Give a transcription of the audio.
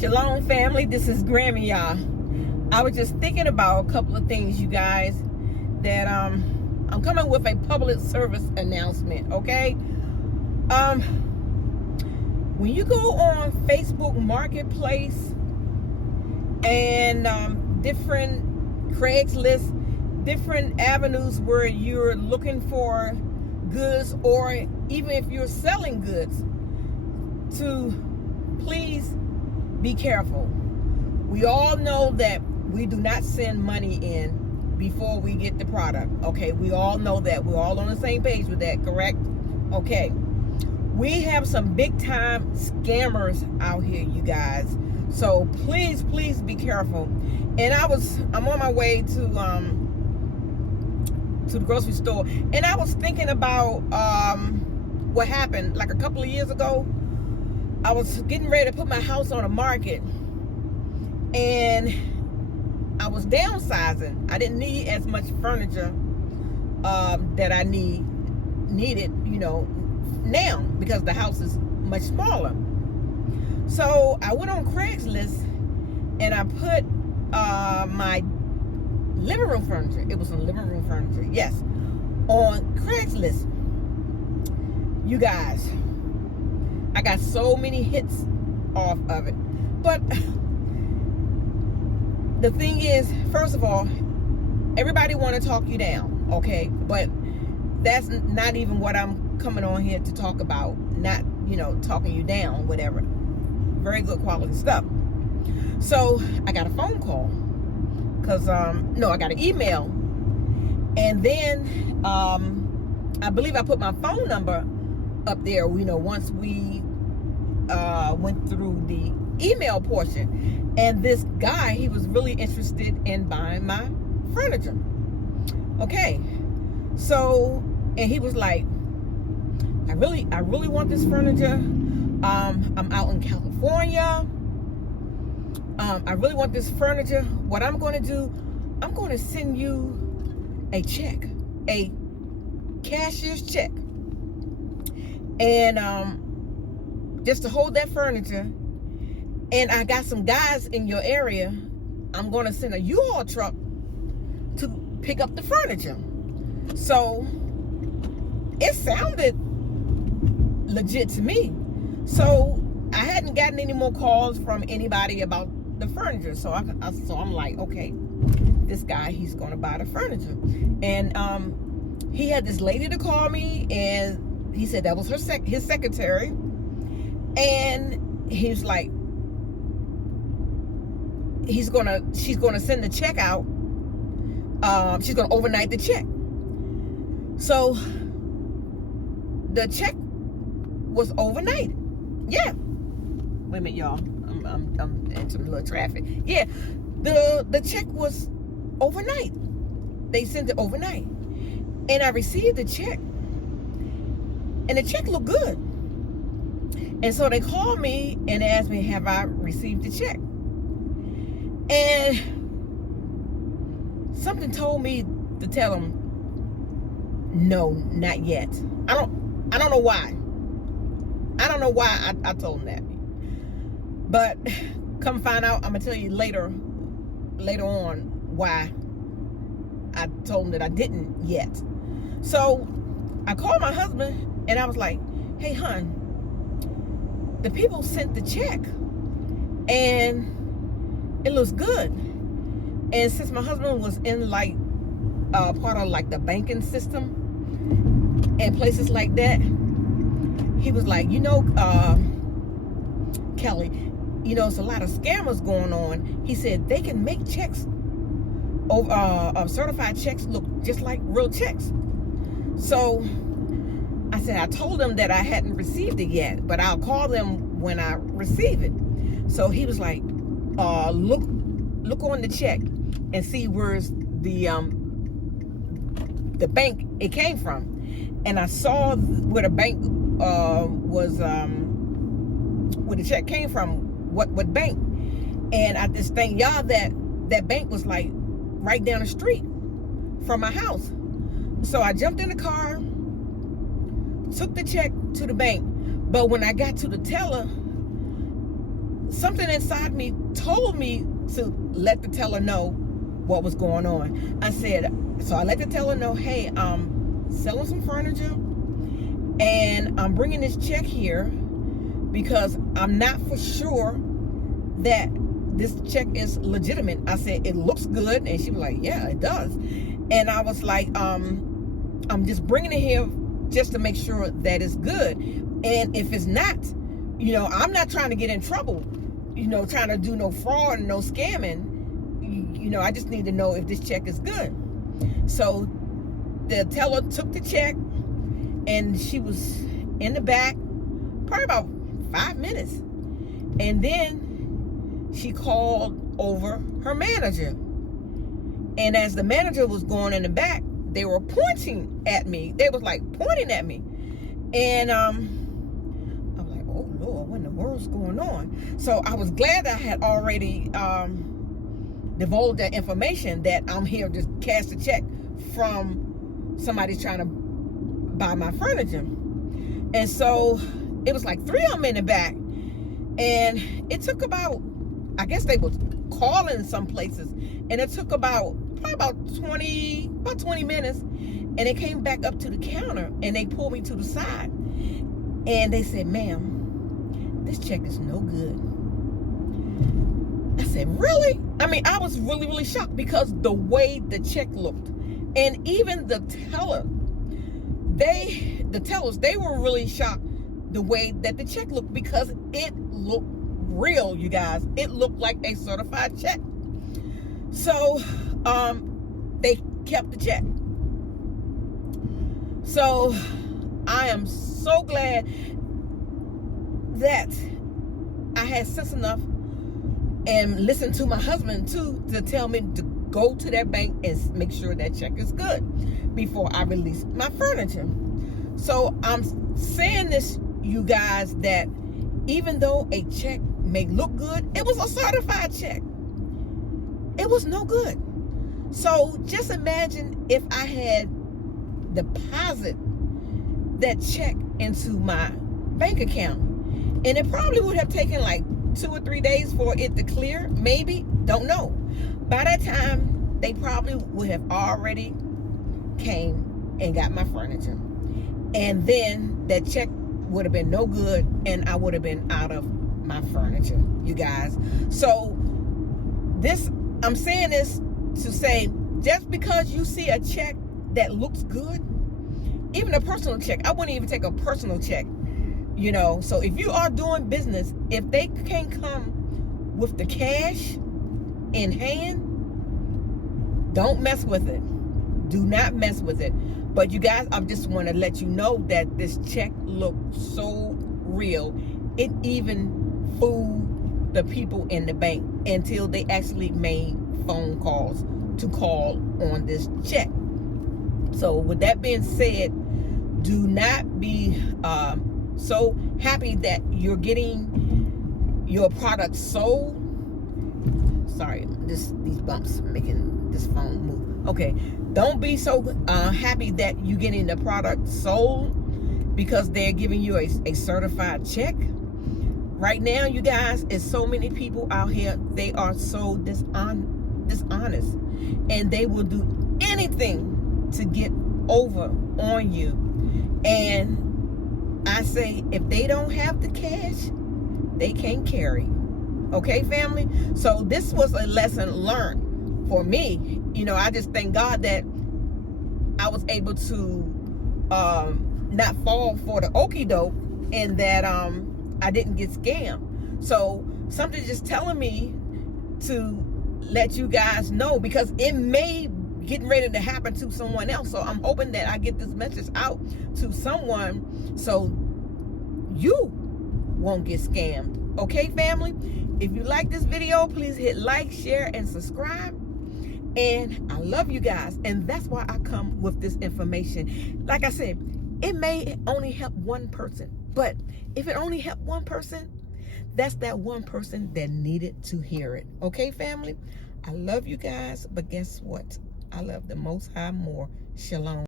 Shalom family, this is Grammy Yah. I was just thinking about a couple of things, you guys, that I'm coming with a public service announcement, okay? When you go on Facebook Marketplace and different Craigslist, different avenues where you're looking for goods, or even if you're selling goods, to please be careful. We all know that we do not send money in before we get the product, okay? We all know that. We're all on the same page with that, correct? Okay. We have some big time scammers out here, you guys. So please be careful. And I'm on my way to the grocery store, and I was thinking about what happened like a couple of years ago. I was getting ready to put my house on the market, and I was downsizing. I didn't need as much furniture that I needed, now, because the house is much smaller. So I went on Craigslist and I put my living room furniture. It was some living room furniture, yes, on Craigslist. You guys, I got so many hits off of it. But the thing is, first of all, everybody want to talk you down, okay? But that's not even what I'm coming on here to talk about. Not, talking you down, whatever. Very good quality stuff. So I got a phone call. Because, I got an email. And then I believe I put my phone number up there, once we went through the email portion. And this guy, he was really interested in buying my furniture. Okay. So, and he was like, I really want this furniture. I'm out in California. I really want this furniture. What I'm going to do, I'm going to send you a check, a cashier's check. And just to hold that furniture. And I got some guys in your area. I'm going to send a U-Haul truck to pick up the furniture. So it sounded legit to me. So I hadn't gotten any more calls from anybody about the furniture. So I'm like, okay, this guy, he's going to buy the furniture. And he had this lady to call me, and he said that was his secretary. And he's like, she's gonna send the check out. She's gonna overnight the check. So the check was overnight. Yeah. Wait a minute, y'all. I'm into a little traffic. Yeah. The check was overnight. They sent it overnight. And I received the check. And the check looked good. And so they called me and asked me, have I received the check? And something told me to tell them, no, not yet. I don't know why. I don't know why I told them that. But come find out, I'm gonna tell you later on why I told them that I didn't yet. So I called my husband and I was like, hey, hon, the people sent the check and it looks good. And since my husband was in like part of like the banking system and places like that, he was like, Kelly, it's a lot of scammers going on. He said they can make checks, certified checks, look just like real checks. So I said, I told them that I hadn't received it yet, but I'll call them when I receive it. So he was like, look on the check and see where's the bank it came from. And I saw where the bank was, where the check came from, what bank. And I just thank y'all that bank was like right down the street from my house. So I jumped in the car, took the check to the bank. But when I got to the teller, something inside me told me to let the teller know what was going on. So I let the teller know, hey, I'm selling some furniture and I'm bringing this check here because I'm not for sure that this check is legitimate. I said, it looks good. And she was like, yeah, it does. And I was like, I'm just bringing it here just to make sure that it's good. And if it's not, I'm not trying to get in trouble, trying to do no fraud and no scamming. I just need to know if this check is good. So the teller took the check and she was in the back probably about 5 minutes. And then she called over her manager. And as the manager was going in the back, they were pointing at me. They was like pointing at me. And I was like, oh Lord, what in the world's going on? So I was glad that I had already divulged that information, that I'm here to cash a check from somebody trying to buy my furniture. And so it was like 3 of them in the back. And it took about, I guess they was calling some places. And it took probably about 20 minutes. And they came back up to the counter and they pulled me to the side. And they said, ma'am, this check is no good. I said, really? I mean, I was really, really shocked because the way the check looked. And even the tellers, they were really shocked the way that the check looked, because it looked real, you guys. It looked like a certified check. So they kept the check. So I am so glad that I had sense enough and listened to my husband too to tell me to go to that bank and make sure that check is good before I release my furniture. So I'm saying this, you guys, that even though a check may look good, it was a certified check. It was no good. So just imagine if I had deposited that check into my bank account, and it probably would have taken like 2 or 3 days for it to clear, maybe, don't know. By that time, they probably would have already came and got my furniture. And then that check would have been no good, and I would have been out of my furniture, you guys. So I'm saying this to say, just because you see a check that looks good, even a personal check, I wouldn't even take a personal check, So if you are doing business, if they can't come with the cash in hand, don't mess with it. Do not mess with it. But you guys, I just want to let you know that this check looked so real. It even fooled the people in the bank until they actually made phone calls to call on this check. So with that being said, do not be so happy that you're getting your product sold. Sorry, these bumps making this phone move. Okay, don't be so happy that you're getting the product sold because they're giving you a certified check. Right now, you guys, there's so many people out here, they are so dishonest, and they will do anything to get over on you. And I say, if they don't have the cash, they can't carry. Okay, family? So this was a lesson learned for me. I just thank God that I was able to not fall for the okie doke, and that I didn't get scammed. So something just telling me to let you guys know, because it may get ready to happen to someone else. So I'm hoping that I get this message out to someone so you won't get scammed. Okay, family? If you like this video, please hit like, share, and subscribe. And I love you guys. And that's why I come with this information. Like I said, it may only help one person. But if it only helped one person, that's that one person that needed to hear it. Okay, family? I love you guys. But guess what? I love the Most High more. Shalom.